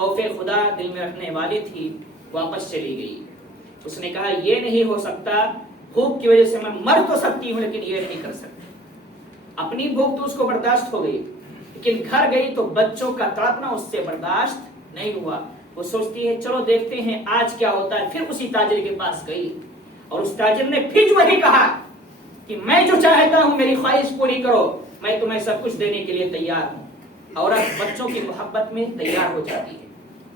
خوف خدا دل میں رکھنے والی تھی واپس چلی گئی. اس نے کہا یہ نہیں ہو سکتا، بھوک کی وجہ سے میں مر تو سکتی ہوں لیکن یہ نہیں کر سکتی. اپنی بھوک تو اس کو برداشت ہو گئی، لیکن گھر گئی تو بچوں کا تڑپنا اس سے برداشت نہیں ہوا. وہ سوچتی ہے چلو دیکھتے ہیں آج کیا ہوتا ہے. پھر اسی تاجر کے پاس گئی اور اس تاجر نے پھر وہی کہا کہ میں جو چاہتا ہوں میری خواہش پوری کرو، میں تمہیں سب کچھ دینے کے لیے تیار ہوں. عورت بچوں کی محبت میں تیار ہو جاتی ہے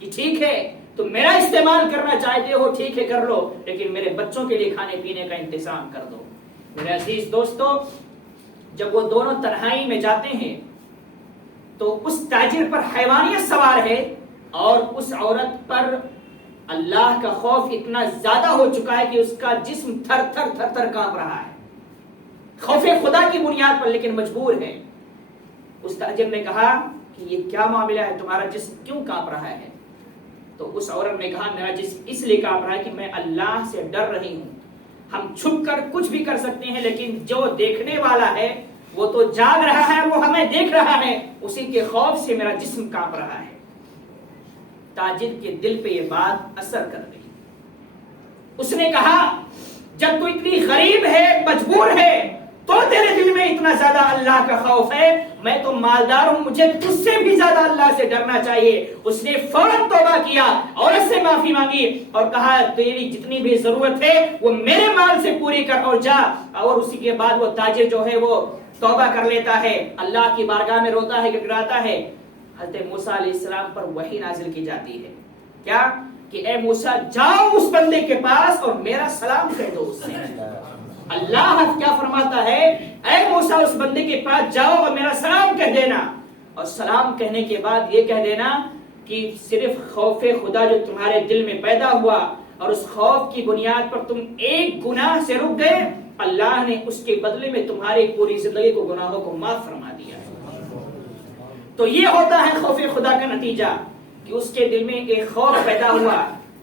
کہ ٹھیک ہے تم میرا استعمال کرنا چاہتے ہو، ٹھیک ہے کر لو، لیکن میرے بچوں کے لیے کھانے پینے کا انتظام کر دو. میرے عزیز دوستو، جب وہ دونوں تنہائی میں جاتے ہیں تو اس تاجر پر حیوانیت سوار ہے اور اس عورت پر اللہ کا خوف اتنا زیادہ ہو چکا ہے کہ اس کا جسم تھر تھر تھر تھر کانپ رہا ہے خوف خدا کی بنیاد پر، لیکن مجبور ہے. اس تاجر نے کہا کہ یہ کیا معاملہ ہے، تمہارا جسم کیوں کانپ رہا ہے؟ تو اس عورت نے کہا میرا جسم اس لیے کانپ رہا ہے کہ میں اللہ سے ڈر رہی ہوں. ہم چھپ کر کچھ بھی کر سکتے ہیں لیکن جو دیکھنے والا ہے وہ تو جاگ رہا ہے، وہ ہمیں دیکھ رہا ہے، اسی کے خوف سے میرا جسم کانپ رہا ہے. تاجر کے دل پہ یہ بات اثر کر گئی. اس نے کہا جب تو اتنی غریب ہے، مجبور ہے، تو تیرے دل میں اتنا زیادہ اللہ کا خوف ہے. میں تو مالدار ہوں، مجھے تجھ سے بھی زیادہ اللہ سے ڈرنا چاہیے. اس نے فوراً توبہ کیا، عورت سے معافی مانگی اور کہا تیری جتنی بھی ضرورت ہے وہ میرے مال سے پوری کر اور جا. اور اسی کے بعد وہ تاجر جو ہے وہ توبہ کر لیتا ہے، اللہ کی بارگاہ میں روتا ہے، گڑگڑاتا ہے. حضرت موسیٰ علیہ السلام پر وحی نازل کی جاتی ہے کیا کہ اے موسیٰ جاؤ اس بندے کے پاس اور میرا سلام کہہ دو. اس نے اللہ کیا فرماتا ہے، اے موسیٰ اس بندے کے پاس جاؤ اور میرا سلام کہہ دینا. اور سلام کہنے کے بعد یہ کہہ دینا کہ صرف خوف خدا جو تمہارے دل میں پیدا ہوا اور اس خوف کی بنیاد پر تم ایک گناہ سے رک گئے، اللہ نے اس کے بدلے میں تمہاری پوری زندگی کو گناہوں کو معاف فرما دیا. تو یہ ہوتا ہے خوف خدا کا نتیجہ کہ اس کے دل میں ایک خوف پیدا ہوا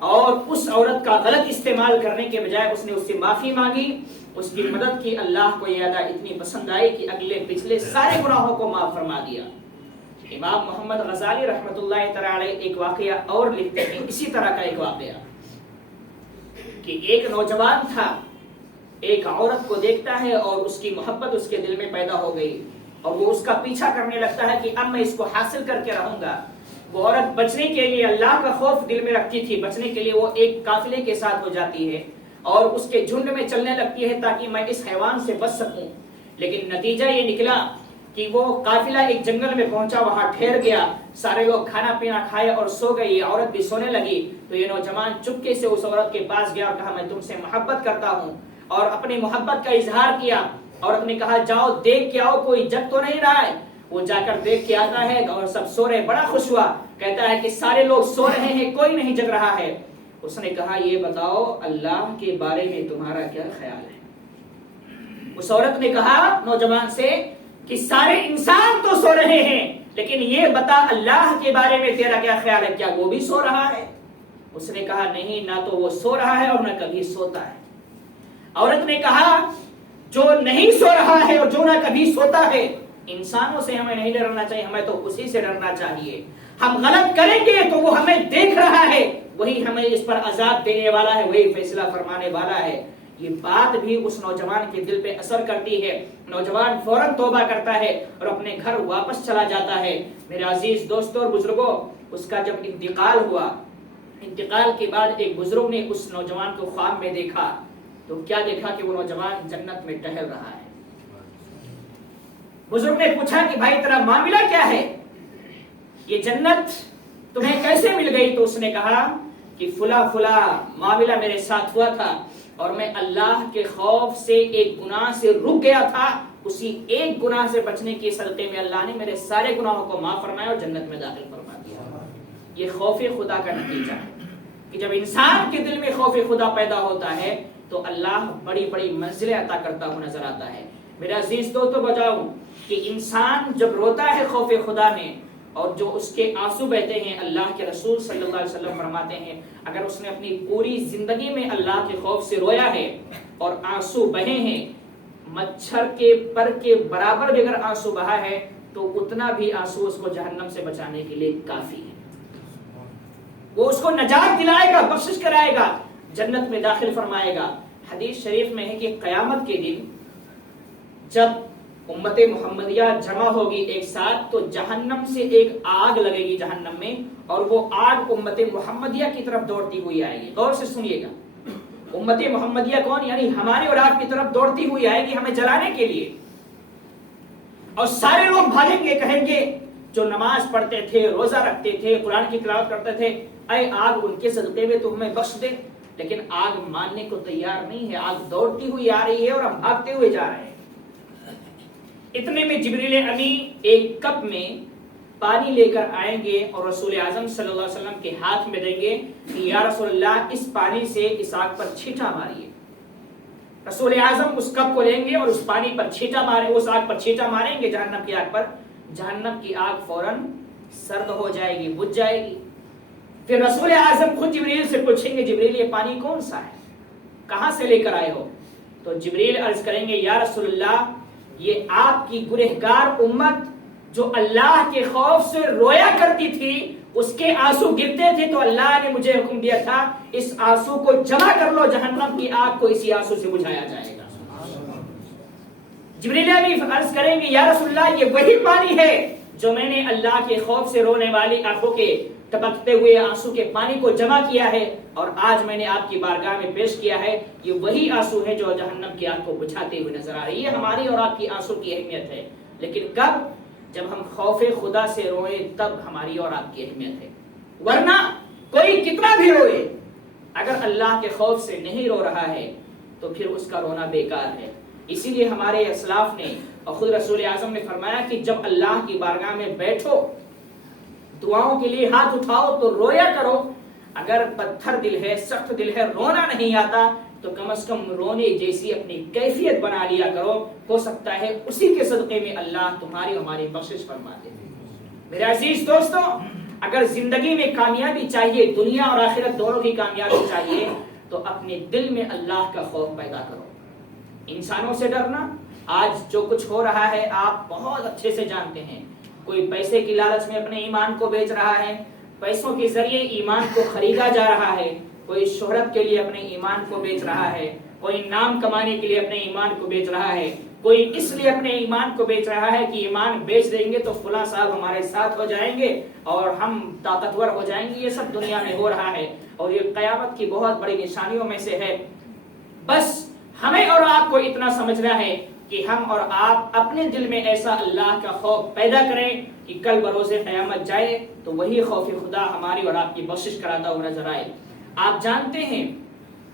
اور اس عورت کا غلط استعمال کرنے کے بجائے اس نے اس سے معافی مانگی، اس کی مدد کی. اللہ کو یہ ادا اتنی پسند آئی کہ اگلے پچھلے سارے گناہوں کو معاف فرما دیا. امام محمد غزالی رحمۃ اللہ تعالی علیہ ایک واقعہ اور لکھتے ہیں، اسی طرح کا ایک واقعہ کہ ایک نوجوان تھا، ایک عورت کو دیکھتا ہے اور اس کی محبت اس کے دل میں پیدا ہو گئی اور وہ اس کا پیچھا کرنے لگتا ہے کہ اب میں اس کو حاصل کر کے رہوں گا. وہ عورت بچنے کے لیے اللہ کا خوف دل میں رکھتی تھی، بچنے کے لیے وہ ایک قافلے کے ساتھ ہو جاتی ہے اور اس کے جھنڈ میں چلنے لگتی ہے تاکہ میں اس حیوان سے بچ سکوں. لیکن نتیجہ یہ نکلا کہ وہ قافلہ ایک جنگل میں پہنچا، وہاں ٹھہر گیا، سارے لوگ کھانا پینا کھائے اور سو گئے، یہ عورت بھی سونے لگی. تو یہ نوجوان چپکے سے اس عورت کے پاس گیا اور کہا میں تم سے محبت کرتا ہوں، اور اپنی محبت کا اظہار کیا. عورت نے کہا جاؤ دیکھ کے آؤ کوئی جگ تو نہیں رہا ہے. وہ جا کر دیکھ کے آتا ہے اور سب سو رہے، بڑا خوش ہوا، کہتا ہے کہ سارے لوگ سو رہے ہیں، کوئی نہیں جگ رہا ہے. اس نے کہا یہ بتاؤ اللہ کے بارے میں تمہارا کیا خیال ہے؟ اس عورت نے کہا نوجوان سے کہ سارے انسان تو سو رہے ہیں لیکن یہ بتا اللہ کے بارے میں تیرا کیا خیال ہے، کیا وہ بھی سو رہا ہے؟ اس نے کہا نہیں، نہ تو وہ سو رہا ہے اور نہ کبھی سوتا ہے. عورت نے کہا جو نہیں سو رہا ہے اور جو نہ کبھی سوتا ہے، انسانوں سے ہمیں نہیں ڈرنا چاہیے، ہمیں تو اسی سے ڈرنا چاہیے. ہم غلط کریں گے تو وہ ہمیں دیکھ رہا ہے، وہی ہمیں اس پر عذاب دینے والا ہے، وہی فیصلہ فرمانے والا ہے. یہ بات بھی اس نوجوان کے دل پہ اثر کرتی ہے. نوجوان فوراً توبہ کرتا ہے اور اپنے گھر واپس چلا جاتا ہے. میرے عزیز دوستوں اور بزرگوں، اس کا جب انتقال ہوا، انتقال کے بعد ایک بزرگ نے اس نوجوان کو خواب میں دیکھا تو کیا دیکھا کہ وہ نوجوان جنت میں ٹہل رہا ہے. بزرگ نے پوچھا کہ بھائی تیرا معاملہ کیا ہے، یہ جنت تمہیں کیسے مل گئی؟ تو اس نے کہا کہ فلاں فلاں معاملہ میرے ساتھ ہوا تھا اور میں اللہ کے خوف سے ایک گناہ سے رک گیا تھا، اسی ایک گناہ سے بچنے کے صدقے میں اللہ نے میرے سارے گناہوں کو معاف فرمایا اور جنت میں داخل فرما دیا. یہ خوف خدا کا نتیجہ ہے کہ جب انسان کے دل میں خوف خدا پیدا ہوتا ہے تو اللہ بڑی بڑی منزلیں عطا کرتا ہوا نظر آتا ہے. میرا عزیز دوستو بجاؤ کہ انسان جب روتا ہے خوف خدا میں اور جو اس کے آنسو بہتے ہیں، اللہ کے رسول صلی اللہ علیہ وسلم فرماتے ہیں اگر اس نے اپنی پوری زندگی میں اللہ کے خوف سے رویا ہے اور آنسو بہے ہیں، مچھر کے پر کے برابر بھی اگر آنسو بہا ہے تو اتنا بھی آنسو اس کو جہنم سے بچانے کے لیے کافی ہے. وہ اس کو نجات دلائے گا، بخشش کرائے گا، جنت میں داخل فرمائے گا۔ حدیث شریف میں ہے کہ قیامت کے دن جب امت محمدیہ جمع ہوگی ایک ساتھ تو جہنم سے ایک آگ لگے گی جہنم میں، اور وہ آگ امت محمدیہ کی طرف دوڑتی ہوئی آئے گی۔ غور سے سنیے گا، امت محمدیہ کون؟ یعنی ہمارے اور آپ کی طرف دوڑتی ہوئی آئے گی ہمیں جلانے کے لیے، اور سارے لوگ بھاگیں گے، کہیں گے جو نماز پڑھتے تھے، روزہ رکھتے تھے، قرآن کی تلاوت کرتے تھے، اے آگ ان کے صدقے میں تو ہمیں بخش دے۔ لیکن آگ ماننے کو تیار نہیں ہے، آگ دوڑتی ہوئی آ رہی ہے اور ہم بھاگتے ہوئے جا رہے ہیں۔ اتنے میں جبریل امین ایک کپ میں پانی لے کر آئیں گے اور رسول اعظم صلی اللہ علیہ وسلم کے ہاتھ میں دیں گے کہ یا رسول اللہ اس پانی سے اس آگ پر چھینٹا ماریے۔ رسول اعظم اس کپ کو لیں گے اور اس پانی پر چھینٹا مارے، اس آگ پر چھینٹا ماریں گے جہنم کی آگ پر، جہنم کی آگ فوراً سرد ہو جائے گی، بجھ جائے گی۔ پھر رسول اعظم خود جبریل سے پوچھیں گے جبریل یہ پانی کون سا ہے، کہاں سے لے کر آئے ہو؟ تو جبریل عرض کریں گے یا رسول اللہ یہ آپ کی گنہگار امت جو اللہ کے خوف سے رویا کرتی تھی، اس کے آنسو گرتے تھے تو اللہ نے مجھے حکم دیا تھا اس آنسو کو جمع کر لو، جہنم کی آگ کو اسی آنسو سے بجھایا جائے گا۔ جبریل امین عرض کریں گے یا رسول اللہ یہ وہی پانی ہے جو میں نے اللہ کے خوف سے رونے والی آنکھوں کے ٹپکتے ہوئے آنسو کے پانی کو جمع کیا ہے اور آج میں نے آپ کی بارگاہ میں پیش کیا ہے، یہ وہی آنسو ہے جو جہنم کی آگ کو بجھاتے ہوئے نظر آ رہی ہے۔ ہماری اور آپ کی آنسو کی اہمیت ہے، لیکن کب؟ جب ہم خوف خدا سے روئیں تب ہماری اور آپ کی اہمیت ہے، ورنہ کوئی کتنا بھی روئے اگر اللہ کے خوف سے نہیں رو رہا ہے تو پھر اس کا رونا بیکار ہے۔ اسی لیے ہمارے اسلاف نے اور خود رسول اعظم نے فرمایا کہ جب اللہ کی بارگاہ میں بیٹھو، دعاؤں کے لیے ہاتھ اٹھاؤ تو رویا کرو۔ اگر پتھر دل ہے، سخت دل ہے، رونا نہیں آتا تو کم از کم رونے جیسی اپنی کیفیت بنا لیا کرو، ہو سکتا ہے اسی کے صدقے میں اللہ تمہاری ہماری بخشش فرما دے۔ میرے عزیز دوستو، اگر زندگی میں کامیابی چاہیے، دنیا اور آخرت دونوں کی کامیابی چاہیے، تو اپنے دل میں اللہ کا خوف پیدا کرو۔ انسانوں سے ڈرنا، آج جو کچھ ہو رہا ہے آپ بہت اچھے سے جانتے ہیں۔ کوئی پیسے کی لالچ میں اپنے ایمان کو بیچ رہا ہے، پیسوں کے ذریعے ایمان کو خریدا جا رہا ہے، کوئی شہرت کے لیے اپنے ایمان کو بیچ رہا ہے، کوئی نام کمانے کے لیے اپنے ایمان کو بیچ رہا ہے، کوئی اس لیے اپنے ایمان کو بیچ رہا ہے کہ ایمان بیچ دیں گے تو فلاں صاحب ہمارے ساتھ ہو جائیں گے اور ہم طاقتور ہو جائیں گے۔ یہ سب دنیا میں ہو رہا ہے اور یہ قیامت کی بہت بڑی نشانیوں میں سے ہے۔ بس ہمیں اور آپ کو اتنا سمجھنا ہے کہ ہم اور آپ اپنے دل میں ایسا اللہ کا خوف پیدا کریں کہ کل بروز قیامت جائے تو وہی خوف خدا ہماری اور آپ کی بخشش کراتا ہوا نظر آئے۔ آپ جانتے ہیں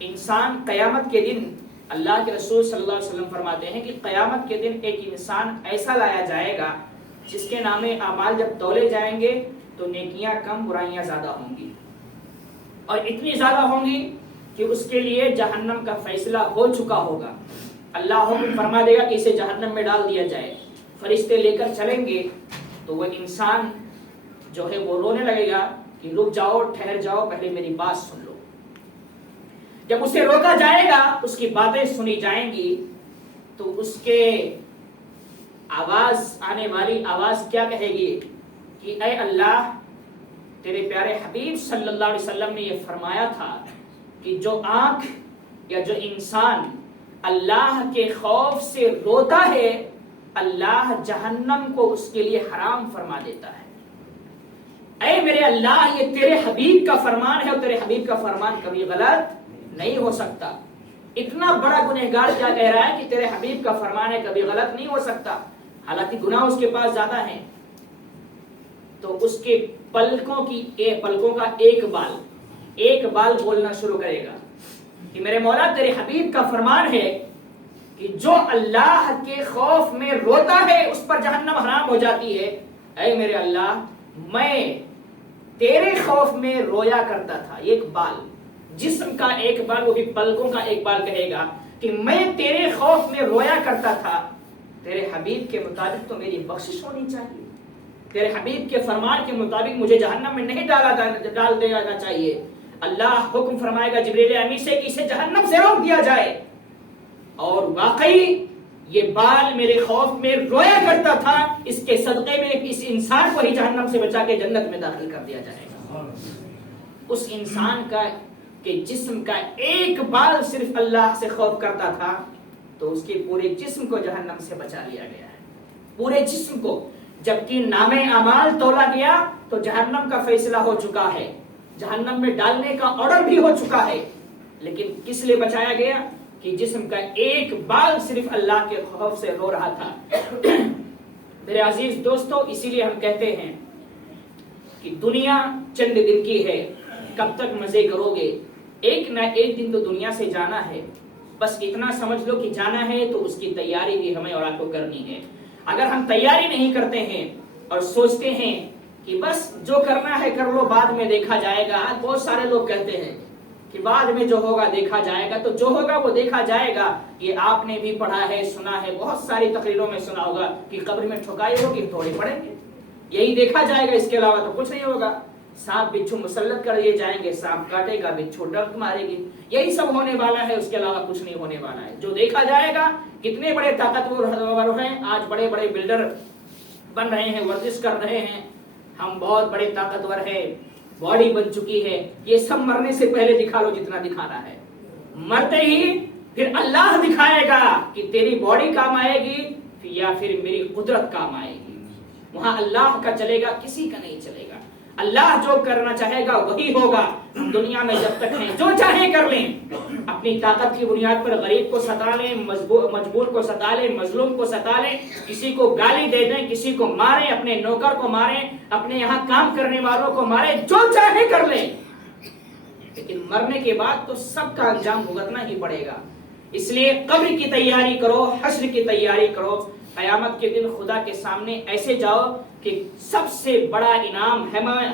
انسان قیامت کے دن، اللہ کے رسول صلی اللہ علیہ وسلم فرماتے ہیں کہ قیامت کے دن ایک انسان ایسا لایا جائے گا جس کے نام اعمال جب تولے جائیں گے تو نیکیاں کم، برائیاں زیادہ ہوں گی، اور اتنی زیادہ ہوں گی کہ اس کے لیے جہنم کا فیصلہ ہو چکا ہوگا۔ اللہ حکم فرما دے گا کہ اسے جہنم میں ڈال دیا جائے، فرشتے لے کر چلیں گے تو وہ انسان جو ہے وہ رونے لگے گا کہ رک جاؤ، ٹھہر جاؤ، پہلے میری بات سن لو۔ جب اسے روکا جائے گا، اس کی باتیں سنی جائیں گی تو اس کے آواز، آنے والی آواز کیا کہے گی کہ اے اللہ، تیرے پیارے حبیب صلی اللہ علیہ وسلم نے یہ فرمایا تھا کہ جو آنکھ یا جو انسان اللہ کے خوف سے روتا ہے اللہ جہنم کو اس کے لیے حرام فرما دیتا ہے۔ اے میرے اللہ، یہ تیرے حبیب کا فرمان ہے اور تیرے حبیب کا فرمان کبھی غلط نہیں ہو سکتا۔ اتنا بڑا گنہگار کیا کہہ رہا ہے کہ تیرے حبیب کا فرمان ہے، کبھی غلط نہیں ہو سکتا، حالانکہ گناہ اس کے پاس زیادہ ہیں۔ تو اس کے پلکوں کا ایک بال بولنا شروع کرے گا کہ میرے مولا، تیرے حبیب کا فرمان ہے کہ جو اللہ کے خوف میں روتا ہے اس پر جہنم حرام ہو جاتی ہے۔ اے میرے اللہ، میں تیرے خوف میں رویا کرتا تھا۔ ایک بال، جسم کا ایک بال، وہ بھی پلکوں کا ایک بال کہے گا کہ میں تیرے خوف میں رویا کرتا تھا، تیرے حبیب کے مطابق تو میری بخشش ہونی چاہیے، تیرے حبیب کے فرمان کے مطابق مجھے جہنم میں نہیں ڈال دیا جانا چاہیے۔ اللہ حکم فرمائے گا جبریل امین سے کہ اسے جہنم سے روک دیا جائے، اور واقعی یہ بال میرے خوف میں رویا کرتا تھا، اس کے صدقے میں اس انسان کو ہی جہنم سے بچا کے جنت میں داخل کر دیا جائے گا۔ اس انسان کا کہ جسم کا ایک بال صرف اللہ سے خوف کرتا تھا تو اس کے پورے جسم کو جہنم سے بچا لیا گیا ہے، پورے جسم کو. جبکہ نام اعمال تولا گیا تو جہنم کا فیصلہ ہو چکا ہے، جہنم میں ڈالنے کا آرڈر بھی ہو چکا ہے، لیکن کس لیے بچایا گیا؟ کہ جسم کا ایک بال صرف اللہ کے خوف سے رو رہا تھا. میرے عزیز دوستو، اسی لیے ہم کہتے ہیں کہ دنیا چند دن کی ہے، کب تک مزے کرو گے؟ ایک نہ ایک دن تو دنیا سے جانا ہے. بس اتنا سمجھ لو کہ جانا ہے تو اس کی تیاری بھی ہمیں اور آپ کو کرنی ہے. اگر ہم تیاری نہیں کرتے ہیں اور سوچتے ہیں کہ بس جو کرنا ہے کر لو، بعد میں دیکھا جائے گا. بہت سارے لوگ کہتے ہیں کہ بعد میں جو ہوگا دیکھا جائے گا، تو جو ہوگا وہ دیکھا جائے گا. یہ آپ نے بھی پڑھا ہے، سنا ہے، بہت ساری تقریروں میں سنا ہوگا کہ قبر میں ٹھکائی ہوگی، تھوڑے پڑیں گے، یہی دیکھا جائے گا، اس کے علاوہ تو کچھ نہیں ہوگا. سانپ بچھو مسلط کر دیے جائیں گے، سانپ کاٹے گا، بچھو ڈنک مارے گی، یہی سب ہونے والا ہے، اس کے علاوہ کچھ نہیں ہونے والا ہے. جو دیکھا جائے گا، کتنے بڑے طاقتور ہیں، آج بڑے بڑے بلڈر بن رہے ہیں، ورزش کر رہے ہیں، ہم بہت بڑے طاقتور ہیں، باڈی بن چکی ہے. یہ سب مرنے سے پہلے دکھا لو جتنا دکھانا ہے، مرتے ہی پھر اللہ دکھائے گا کہ تیری باڈی کام آئے گی یا پھر میری قدرت کام آئے گی. وہاں اللہ کا چلے گا، کسی کا نہیں چلے گا. اللہ جو کرنا چاہے گا وہی ہوگا. ہم دنیا میں جب تک ہیں جو چاہیں کر لیں، اپنی طاقت کی بنیاد پر غریب کو ستا لیں، مجبور کو ستا لیں، مظلوم کو ستا لیں، کسی کو گالی دے دیں، کسی کو ماریں، اپنے نوکر کو ماریں، اپنے یہاں کام کرنے والوں کو ماریں، جو چاہیں کر لیں، لیکن مرنے کے بعد تو سب کا انجام بھگتنا ہی پڑے گا. اس لیے قبر کی تیاری کرو، حشر کی تیاری کرو. قیامت کے دن خدا کے سامنے ایسے جاؤ کہ سب سے بڑا انعام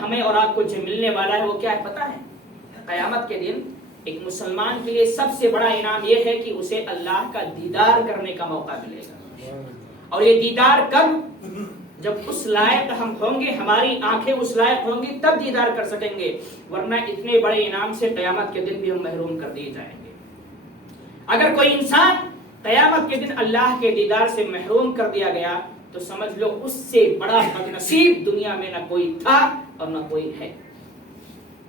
ہمیں اور آپ کو جو ملنے والا ہے وہ کیا ہے پتا ہے؟ قیامت کے دن ایک مسلمان کے لیے سب سے بڑا انعام یہ ہے کہ اسے اللہ کا دیدار کرنے کا موقع ملے گا. اور یہ دیدار کب؟ جب اس لائق ہم ہوں گے، ہماری آنکھیں اس لائق ہوں گی، تب دیدار کر سکیں گے، ورنہ اتنے بڑے انعام سے قیامت کے دن بھی ہم محروم کر دیے جائیں گے. اگر کوئی انسان قیامت کے دن اللہ کے دیدار سے محروم کر دیا گیا تو سمجھ لو اس سے بڑا بدنصیب دنیا میں نہ کوئی تھا اور نہ کوئی ہے.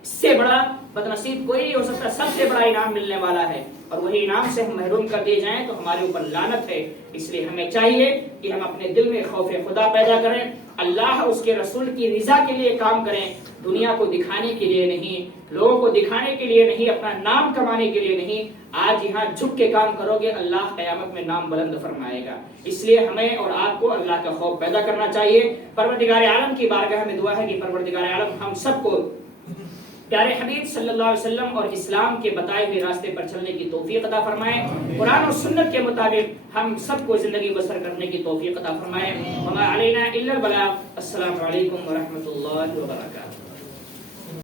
اس سے بڑا بدنصیب کوئی نہیں ہو سکتا. سب سے بڑا انعام ملنے والا ہے، اور وہی انعام سے ہم محروم کر دیے جائیں تو ہمارے اوپر لعنت ہے. اس لیے ہمیں چاہیے کہ ہم اپنے دل میں خوف خدا پیدا کریں، اللہ اس کے رسول کی رضا کے لیے کام کریں، دنیا کو دکھانے کے لیے نہیں، لوگوں کو دکھانے کے لیے نہیں، اپنا نام کمانے کے لیے نہیں. آج یہاں جھک کے کام کرو گے، اللہ قیامت میں نام بلند فرمائے گا. اس لیے ہمیں اور آپ کو اللہ کا خوف پیدا کرنا چاہیے. پروردگار عالم کی بارگاہ میں دعا ہے کہ پروردگار عالم ہم سب کو پیارے حبیب صلی اللہ علیہ وسلم اور اسلام کے بتائے ہوئے راستے پر چلنے کی توفیق عطا فرمائے. قرآن اور سنت کے مطابق ہم سب کو زندگی بسر کرنے کی توفیق عطا فرمائے. وما علینا الا البلاغ. السلام علیکم ورحمۃ اللہ وبرکاتہ.